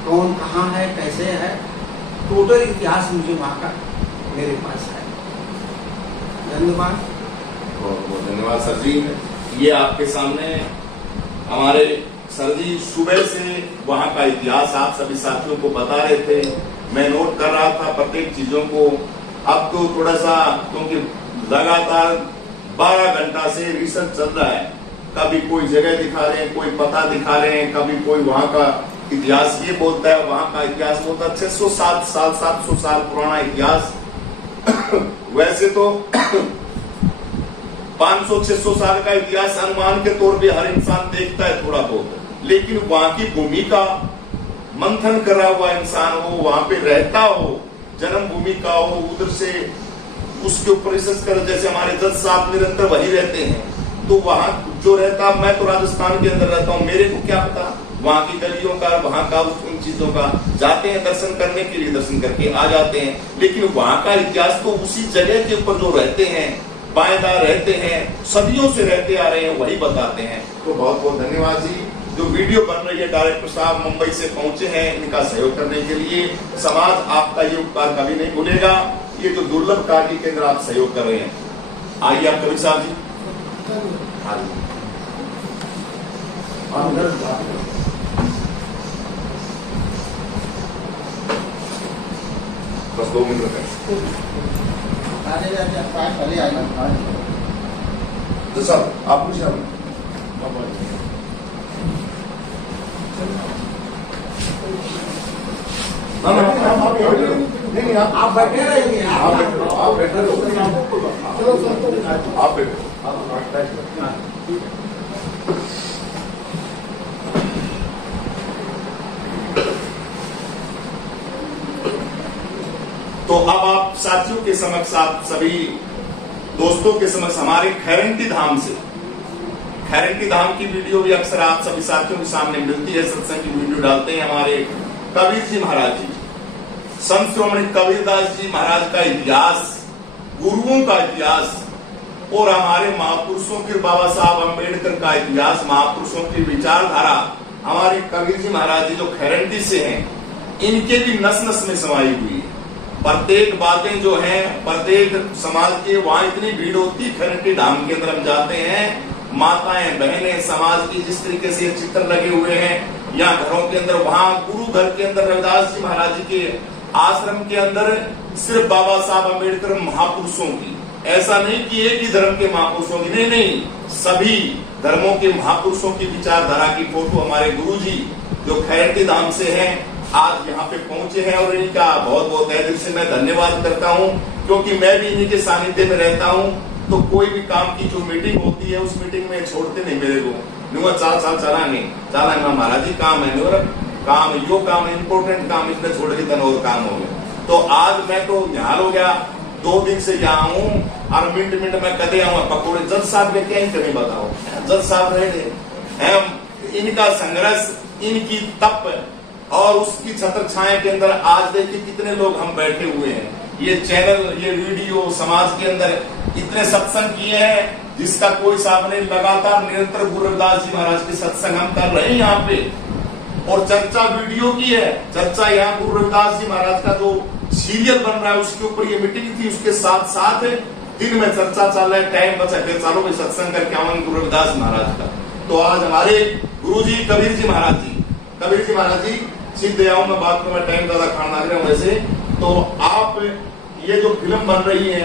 कौन कहाँ है, कैसे है, टोटल इतिहास मुझे वहाँ का मेरे पास है। धन्यवाद। बहुत बहुत धन्यवाद सर जी। ये आपके सामने हमारे सर जी सुबह से वहाँ का इतिहास आप सभी साथियों को बता रहे थे। मैं नोट कर रहा था प्रत्येक चीजों को। अब तो थोड़ा सा, क्योंकि लगातार 12 घंटा से रिसर्च चल रहा है, कभी कोई जगह दिखा रहे हैं, कोई पता दिखा रहे हैं, कभी कोई वहाँ का इतिहास ये बोलता है, वहाँ का इतिहास बोलता है। 607 साल 700 साल पुराना इतिहास। वैसे तो 500-600 साल का इतिहास अनुमान के तौर पे हर इंसान देखता है थोड़ा बहुत, लेकिन वहाँ की भूमिका मंथन करा हुआ इंसान हो, वहाँ पे रहता हो, जन्म भूमि का हो, उधर से उसके ऊपर रिसर्च कर, जैसे हमारे जज साहब निरंतर वही रहते हैं। तो वहाँ जो रहता, मैं तो राजस्थान के अंदर रहता हूँ, मेरे को क्या पता वहाँ की गलियों का, वहाँ का उन चीजों का। जाते हैं दर्शन करने के लिए, दर्शन करके आ जाते हैं, लेकिन वहाँ का इतिहास तो उसी जगह के ऊपर जो रहते हैं, बाएदार रहते हैं, सदियों से रहते आ रहे हैं, वही बताते हैं। तो बहुत बहुत धन्यवाद जी। जो वीडियो बन रही है, डायरेक्टर साहब मुंबई से पहुंचे हैं, इनका सहयोग करने के लिए समाज आपका ये उपकार कभी नहीं भूलेगा। ये जो दुर्लभ कार्य के अंदर आप सहयोग कर रहे हैं, आइए आप कवि साहब जी। बस 2 मिनट तो सर आप पूछे नहीं, आप बैठे रहिए, आप बैठे रहो, चलो सर आप बैठो। तो अब आप साथियों के समक्ष, आप सभी दोस्तों के समक्ष हमारे खैरंटी धाम से, खैरंटी धाम की वीडियो भी अक्सर आप सभी साथियों के सामने मिलती है। सत्संग की वीडियो डालते हैं हमारे कबीर जी महाराज जी, संत श्रोमणी कबीरदास जी महाराज का इतिहास, गुरुओं का इतिहास और हमारे महापुरुषों के बाबा साहब अम्बेडकर का इतिहास, महापुरुषों की विचारधारा हमारे कबीर जी महाराज जी जो खैरंटी से हैं, इनके भी नस नस में समाई हुई है। प्रत्येक बातें जो हैं, प्रत्येक समाज के, वहां इतनी भीड़ होती है। खैरंटी धाम के अंदर हम जाते हैं, माताएं बहनें समाज की जिस तरीके से चित्र लगे हुए हैं या घरों के अंदर, वहां गुरु घर के अंदर रविदास जी महाराज जी के आश्रम के अंदर सिर्फ बाबा साहब अम्बेडकर महापुरुषों की, ऐसा नहीं कि एक ही धर्म के महापुरुषों की, नहीं नहीं, सभी धर्मों के महापुरुषों की विचारधारा की फोटो हमारे गुरु जी जो खैरंटी धाम से हैं, आज यहाँ पे पहुंचे हैं। और इनका बहुत बहुत तहे दिल से मैं धन्यवाद करता हूँ, क्योंकि मैं भी इन्हीं के सानिध्य में रहता हूँ। तो कोई भी काम की जो मीटिंग होती है, उस मीटिंग में छोड़ते नहीं मेरे को, चाल चला नहीं महाराज जी काम है, काम, यो काम इम्पोर्टेंट काम इसमें छोड़ के तन और काम हो गया। तो आज मैं तो निहाल हो गया, 2 दिन से यहाँ हूँ और मिनट में कदे आऊँ पकौड़े। जज साहब के क्या ही करें बताओ, जज साहब रहे हैं, इनका संघर्ष, इनकी तप और उसकी छत्र छाया के अंदर आज देखिए कितने लोग हम बैठे हुए हैं। ये चैनल, ये वीडियो समाज के अंदर इतने सत्संग किए हैं जिसका कोई साहब नहीं। लगातार निरंतर गुरु रविदास जी महाराज के सत्संग हम कर रहे हैं यहाँ पे, और चर्चा वीडियो की है। चर्चा यहाँ गुरु रविदास जी महाराज का जो सीरियल बन रहा है उसके ऊपर ये मीटिंग थी, उसके साथ साथ दिन में चर्चा चल रहा है। टाइम बचा फिर चालू में सत्संग करके आवन गुरु रविदास महाराज का। तो आज हमारे गुरु जी कबीर जी महाराज जी सीधे आऊं मैं बात में, टाइम ज्यादा खाना लग रहा हूं वैसे। तो आप ये जो फिल्म बन रही है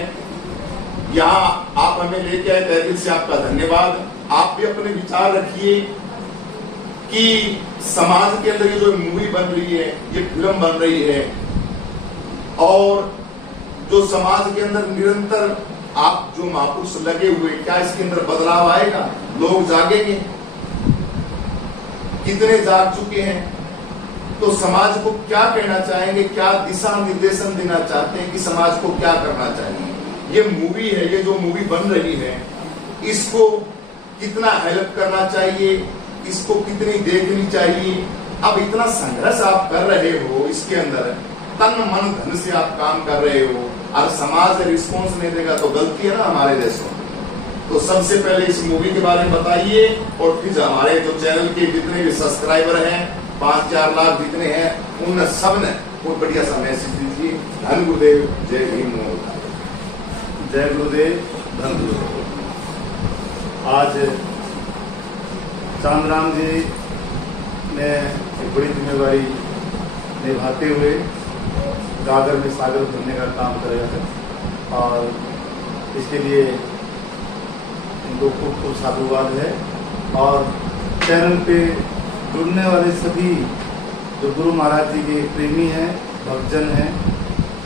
यहाँ आप हमें लेके आए, तहे दिल से आपका धन्यवाद। आप भी अपने विचार रखिए कि समाज के अंदर ये जो मूवी बन रही है, ये फिल्म बन रही है, और जो समाज के अंदर निरंतर आप जो महापुरुष लगे हुए, क्या इसके अंदर बदलाव आएगा? लोग जागेंगे? कितने जाग चुके हैं? तो समाज को क्या कहना चाहेंगे, क्या दिशा निर्देशन देना चाहते हैं कि समाज को क्या करना चाहिए? ये मूवी है, ये जो मूवी बन रही है, इसको कितना हेल्प करना चाहिए, इसको कितनी देखनी चाहिए? अब इतना संघर्ष आप कर रहे हो, इसके अंदर तन मन धन से आप काम कर रहे हो और समाज रिस्पॉन्स नहीं देगा तो गलती है ना हमारे देशों में। तो सबसे पहले इस मूवी के बारे में बताइए, और फिर हमारे जो चैनल के जितने भी सब्सक्राइबर हैं, 5-4 लाख जितने हैं, उन सब ने बहुत बढ़िया सा मैसेज दीजिए। धन गुरुदेव, जय भीम। जय गुरुदेव, धन गुरुदेव। आज चांदराम जी ने एक बड़ी जिम्मेवारी निभाते हुए गागर में सागर भरने का काम करेगा है, और इसके लिए इनको खूब खूब साधुवाद है। और चैनल पे जुड़ने वाले सभी जो गुरु महाराज जी के प्रेमी हैं, भक्तजन हैं,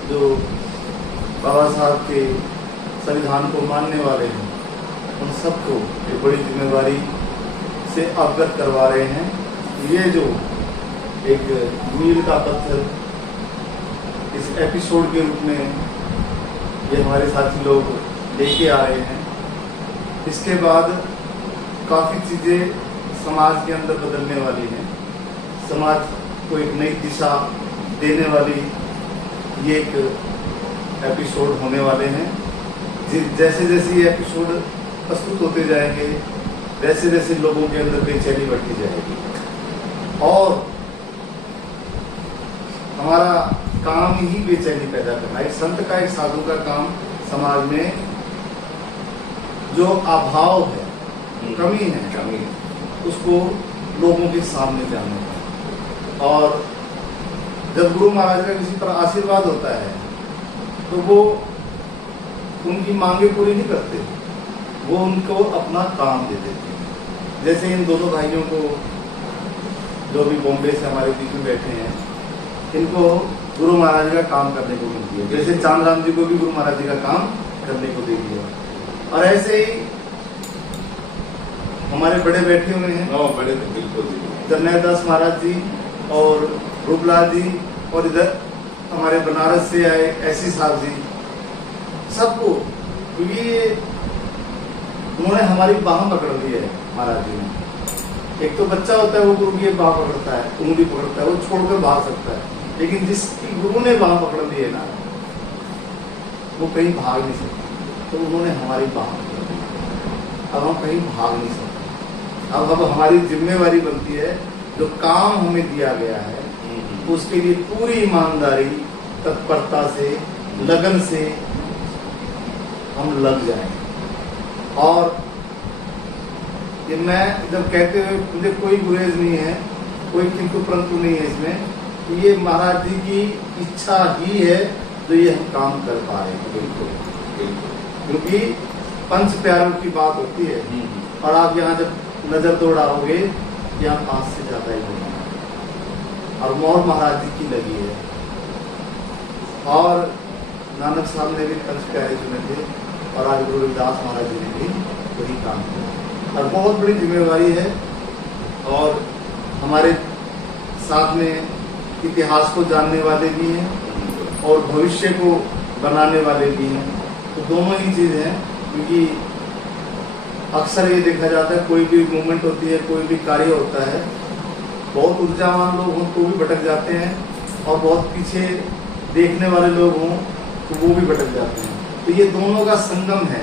जो बाबा साहब के संविधान को मानने वाले हैं, उन सबको एक बड़ी जिम्मेवारी से अवगत करवा रहे हैं। ये जो एक मील का पत्थर इस एपिसोड के रूप में ये हमारे साथी लोग लेके आ रहे हैं। इसके बाद काफ़ी चीज़ें समाज के अंदर बदलने वाली हैं, समाज को एक नई दिशा देने वाली ये एक एपिसोड होने वाले हैं। जैसे जैसे ये एपिसोड प्रस्तुत होते जाएंगे, वैसे वैसे लोगों के अंदर बेचैनी बढ़ती जाएगी। और हमारा काम ही बेचैनी पैदा करना। एक संत का, एक साधु का काम समाज में जो अभाव है, कमी है, उसको लोगों के सामने जाना। और जब गुरु महाराज का किसी पर आशीर्वाद होता है तो वो उनकी मांगे पूरी नहीं करते, वो उनको अपना काम दे देते हैं। जैसे इन दोनों भाइयों को जो भी बॉम्बे से हमारे बीच में बैठे हैं, इनको गुरु महाराज का काम करने को मिल दिया। जैसे चांदराम जी को भी गुरु महाराज जी का काम करने को दे दिया। और ऐसे ही हमारे बड़े बैठे हुए हैं, बड़े बिल्कुल जरनैल दास महाराज जी और रूपलाल जी, और इधर हमारे बनारस से आए ऐसी साहब जी, सबको, क्योंकि उन्होंने हमारी बाह पकड़ ली है महाराज जी ने। एक तो बच्चा होता है वो गुरु की बाह पकड़ता है, उंगली पकड़ता है, वो छोड़कर भाग सकता है, लेकिन जिसकी गुरु ने बाह पकड़ ली है ना, वो कहीं भाग नहीं सकता। तो उन्होंने हमारी बाह पकड़ ली, अब हम कहीं भाग नहीं सकते। अब हमारी जिम्मेवारी बनती है, जो काम हमें दिया गया है उसके लिए पूरी ईमानदारी, तत्परता से, लगन से हम लग जाएं। और ये मैं जब कहते हुए मुझे कोई गुरेज नहीं है, कोई किंतु परंतु नहीं है इसमें, ये महाराज जी की इच्छा ही है तो ये हम काम कर पा रहे हैं। बिल्कुल, क्योंकि पंच प्यारों की बात होती है, और आप यहाँ जब नजर दौड़ाओगे यहाँ 5 से ज्यादा ही होगा, और मोर महाराज जी की लगी है। और नानक साहब ने भी पंच प्यारे चुने थे, और आज गुरु रविदास महाराज जी ने भी वही काम किया, और बहुत बड़ी जिम्मेवारी है। और हमारे साथ में इतिहास को जानने वाले भी हैं और भविष्य को बनाने वाले भी हैं। तो दोनों ही चीज़ हैं, क्योंकि अक्सर ये देखा जाता है कोई भी मूवमेंट होती है, कोई भी कार्य होता है, बहुत ऊर्जावान लोग हों तो भी भटक जाते हैं और बहुत पीछे देखने वाले लोग हों तो वो भी भटक जाते हैं। तो ये दोनों का संगम है।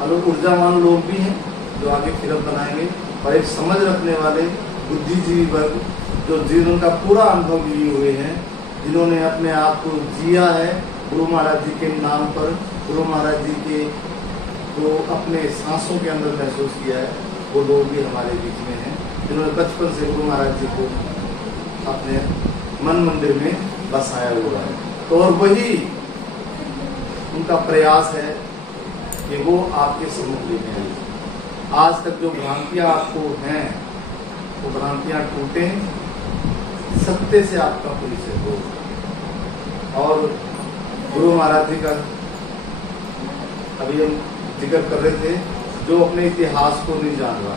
मतलब ऊर्जावान लोग भी हैं जो आगे फिल्म बनाएंगे और एक समझ रखने वाले बुद्धिजीवी वर्ग जो जीवन का पूरा अनुभव लिए हुए हैं, जिन्होंने अपने आप को जिया है गुरु महाराज जी के नाम पर, गुरु महाराज जी के जो अपने सांसों के अंदर महसूस किया है, वो लोग भी हमारे बीच में हैं, जिन्होंने बचपन से गुरु महाराज जी को अपने मन मंदिर में बसाया हुआ है। तो और वही उनका प्रयास है कि वो आपके सम्मुख लेके आए। आज तक जो भ्रांतियां आपको हैं वो भ्रांतियां टूटें, सत्य से आपका परिचय हो। और गुरु महाराज जी का अभी हम जिक्र कर रहे थे, जो अपने इतिहास को नहीं जान रहा,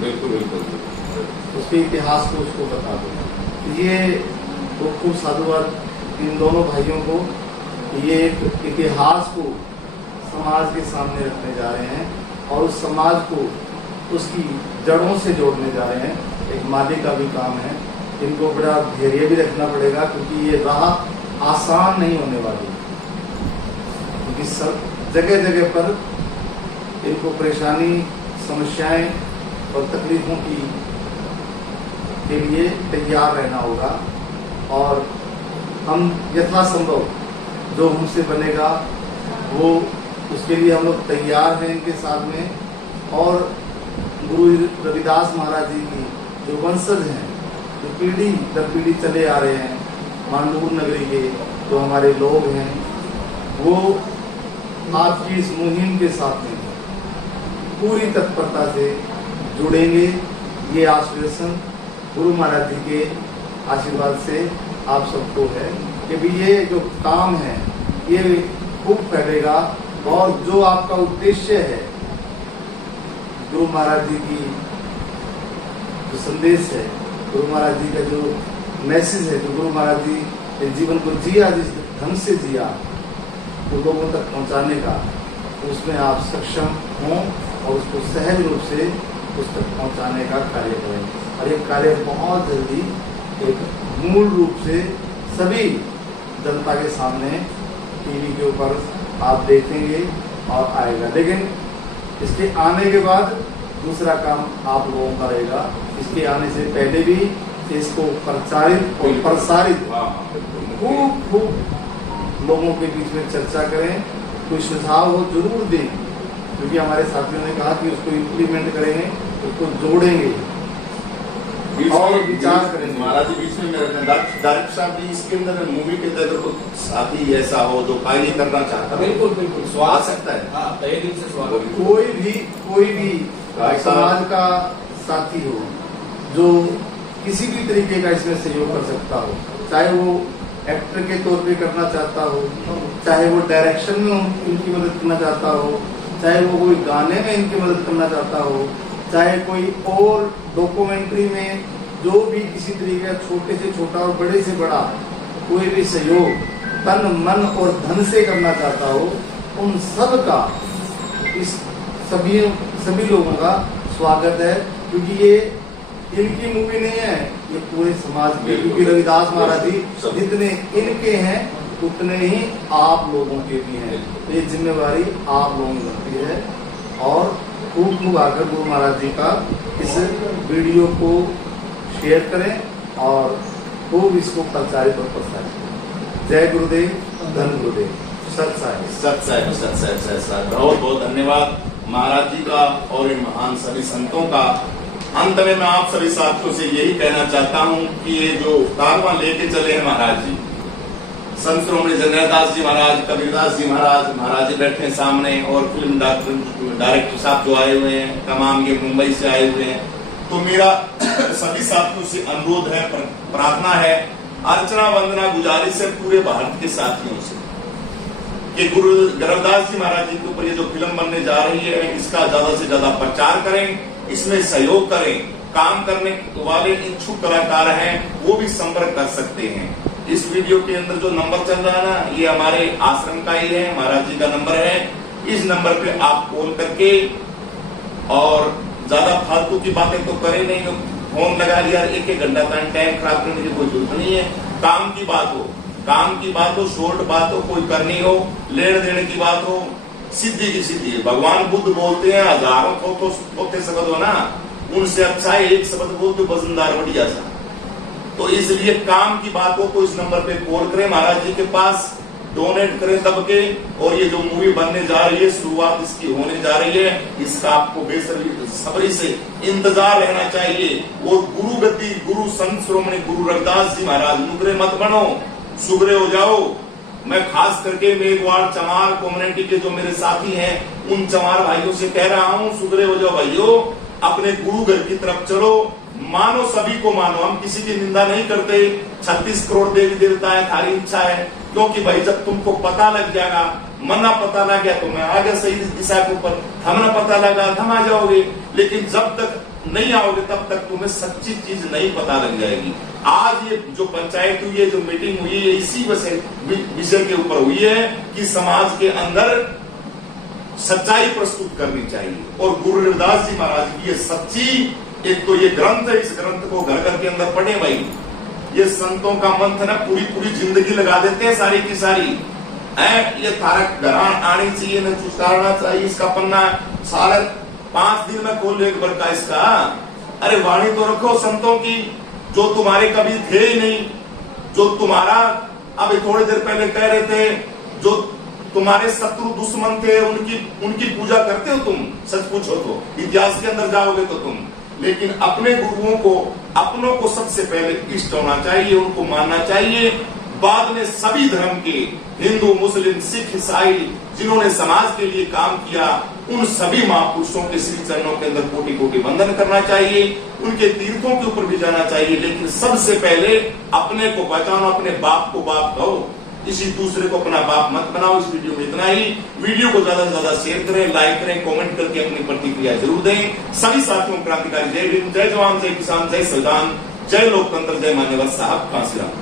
बिल्कुल बिल्कुल उसके इतिहास को उसको बता दो। ये तो खूब साधुवाद इन दोनों भाइयों को, ये एक इतिहास को समाज के सामने रखने जा रहे हैं और उस समाज को उसकी जड़ों से जोड़ने जा रहे हैं। एक माली का भी काम है, इनको बड़ा धैर्य भी रखना पड़ेगा, क्योंकि ये राह आसान नहीं होने वाली, क्योंकि सब जगह जगह पर इनको परेशानी, समस्याएं और तकलीफों के लिए तैयार रहना होगा। और हम यथासंभव जो हमसे बनेगा वो उसके लिए हम लोग तैयार हैं इनके साथ में। और गुरु रविदास महाराज जी की जो वंशज हैं, जो पीढ़ी दर पीढ़ी चले आ रहे हैं, मांडूर नगरी के जो हमारे लोग हैं, वो आपकी इस मुहिम के साथ में पूरी तत्परता से जुड़ेंगे। ये आश्वासन गुरु महाराज जी के आशीर्वाद से आप सबको है कि भी ये जो काम है ये खूब फैलेगा। और जो आपका उद्देश्य है, गुरु महाराज जी की जो संदेश है, गुरु महाराज जी का जो मैसेज है, जो गुरु महाराज जी ने जीवन को जिया, जिस ढंग से जिया, वो लोगों तक पहुंचाने का, उसमें आप सक्षम हों और उसको सहज रूप से उस तक पहुंचाने का कार्य करें। और ये कार्य बहुत जल्दी एक मूल रूप से सभी जनता के सामने टीवी के ऊपर आप देखेंगे और आएगा। लेकिन इसके आने के बाद दूसरा काम आप लोगों का रहेगा। इसके आने से पहले भी इसको प्रचारित और प्रसारित खूब लोगों के बीच में चर्चा करें। कोई सुझाव हो जरूर दें, क्योंकि हमारे साथियों ने कहा कि उसको इम्प्लीमेंट करेंगे, उसको जोड़ेंगे और विचार करेंगे। महाराज जी बीच में मेरे डायरेक्टर साहब जी, इसके अंदर मूवी के अंदर कोई साथी ऐसा हो जो पायली करना चाहता है, बिल्कुल बिल्कुल आ स्वागत सकता है। हाँ, तहे दिल से स्वागत। कोई भी समाज का साथी हो जो किसी भी तरीके का इसमें सहयोग कर सकता हो, चाहे वो एक्टर के तौर पे करना चाहता हो, चाहे वो डायरेक्शन में इनकी मदद करना चाहता हो, चाहे वो कोई गाने में इनकी मदद करना चाहता हो, चाहे कोई और डॉक्यूमेंट्री में जो भी किसी तरीके का छोटे से छोटा और बड़े से बड़ा कोई भी सहयोग तन मन और धन से करना चाहता हो, उन सब का इस सभी लोगों का स्वागत है। क्योंकि ये इनकी मूवी नहीं है, ये पूरे समाज के, क्योंकि रविदास महाराज जी जितने इनके हैं उतने ही आप लोगों के भी हैं। तो ये जिम्मेवारी आप लोगों की बनती है। और खूब आकर गुरु महाराज जी का इस वीडियो को शेयर करें और खूब इसको प्रचारित और प्रसारित करें। जय गुरुदेव, धन गुरुदेव, सत साहिब। बहुत बहुत धन्यवाद महाराज जी का और इन महान सभी संतों का। अंत में मैं आप सभी साथियों से यही कहना चाहता हूं कि ये जो कारवां लेके चले हैं महाराज जी, संत श्रोमणी जरनैलदास जी महाराज, कबीरदास जी महाराज जी बैठे हैं सामने, और फिल्म डायरेक्टर साहब जो आए हुए हैं, तमाम ये मुंबई से आए हुए हैं। तो मेरा सभी साथियों से अनुरोध है, प्रार्थना है, अर्चना वंदना गुजारिश है पूरे भारत के साथियों से कि गुरु रविदास जी महाराज जी के ऊपर ये जो फिल्म बनने जा रही है, इसका ज्यादा से ज्यादा प्रचार करें, इसमें सहयोग करें काम करने वाले इच्छुक कलाकार हैं वो भी संपर्क कर सकते हैं। इस वीडियो के अंदर जो नंबर चल रहा है ना, ये हमारे आश्रम का ही है, महाराज जी का नंबर है। इस नंबर पे आप कॉल करके, और ज्यादा फालतू की बातें तो करें नहीं, फोन लगा लिया 1-1 घंटा टाइम खराब करने की कोई जरूरत नहीं है। काम की बात हो, शॉर्ट बात हो, कोई करनी हो, लेन देन की बात हो, सिद्धि की सिद्धि है। भगवान बुद्ध बोलते हैं हजारों थोथे शब्द हो ना, उनसे अच्छा है एक शब्द बोल तो वजनदार बढ़िया सा। तो इसलिए काम की बात हो तो इस नंबर पे कॉल करें, महाराज जी के पास डोनेट करें दब के। और ये जो मूवी बनने जा रही है, शुरुआत इसकी होने जा रही है, इसका आपको बेसब्री से इंतजार रहना चाहिए। और गुरु गति, गुरु संत श्रोमणी गुरु रविदास जी महाराज, मुकरे मत बनो, सुगरे हो जाओ। मैं खास करके मेघवाड़ चमार कम्युनिटी के जो मेरे साथी हैं, उन चमार भाइयों से कह रहा हूं, सुगरे हो जाओ भाइयों, अपने गुरु घर की तरफ चलो, मानो सभी को मानो। हम किसी की निंदा नहीं करते। 36 करोड़ देवी देवता है, थारी इच्छा है, क्योंकि भाई जब तुमको पता लग जाएगा, मना पता लग गया तो मैं आगे सही दिशा के ऊपर, थमना पता लगा थम आ जाओगे। लेकिन जब तक नहीं आओगे तब तक तुम्हें सच्ची चीज नहीं पता लग जाएगी। आज ये जो पंचायत हुई है, जो मीटिंग हुई है, इसी विषय के ऊपर हुई है कि समाज के अंदर सच्चाई प्रस्तुत करनी चाहिए। और गुरु रविदास जी महाराज की ये सच्ची, एक तो ये ग्रंथ है, इस ग्रंथ को घर घर के अंदर पढ़े भाई। ये संतों का मंत्र ना पूरी जिंदगी लगा देते हैं सारी की सारी। ये थारा घर आनी चाहिए, न चुस्कारना चाहिए। इसका पन्ना सारे 5 दिन में खोल एक बार का इसका। अरे वाणी तो रखो संतों की, जो तुम्हारे कभी थे ही नहीं, जो तुम्हारा अभी थोड़ी देर पहले कह रहे थे, जो तुम्हारे शत्रु दुश्मन थे, उनकी पूजा करते हो तुम? सच पूछो तो इतिहास के अंदर जाओगे तो तुम। लेकिन अपने गुरुओं को, अपनों को सबसे पहले इष्ट होना चाहिए, उनको मानना चाहिए। बाद में सभी धर्म के, हिंदू, मुस्लिम, सिख, ईसाई, जिन्होंने समाज के लिए काम किया, उन सभी महापुरुषों के श्री चरणों के अंदर कोटि कोटि वंदन करना चाहिए, उनके तीर्थों के ऊपर भी जाना चाहिए। लेकिन सबसे पहले अपने को पहचानो, अपने बाप को बाप कहो, किसी दूसरे को अपना बाप मत बनाओ। इस वीडियो में इतना ही। वीडियो को ज्यादा से ज्यादा शेयर करें, लाइक करें, कमेंट करके अपनी प्रतिक्रिया जरूर दें। सभी साथियों क्रांतिकारी जय भीम, जय जवान, जय किसान, जय संविधान, जय लोकतंत्र, जय मान्यवर साहब, कांसीराम।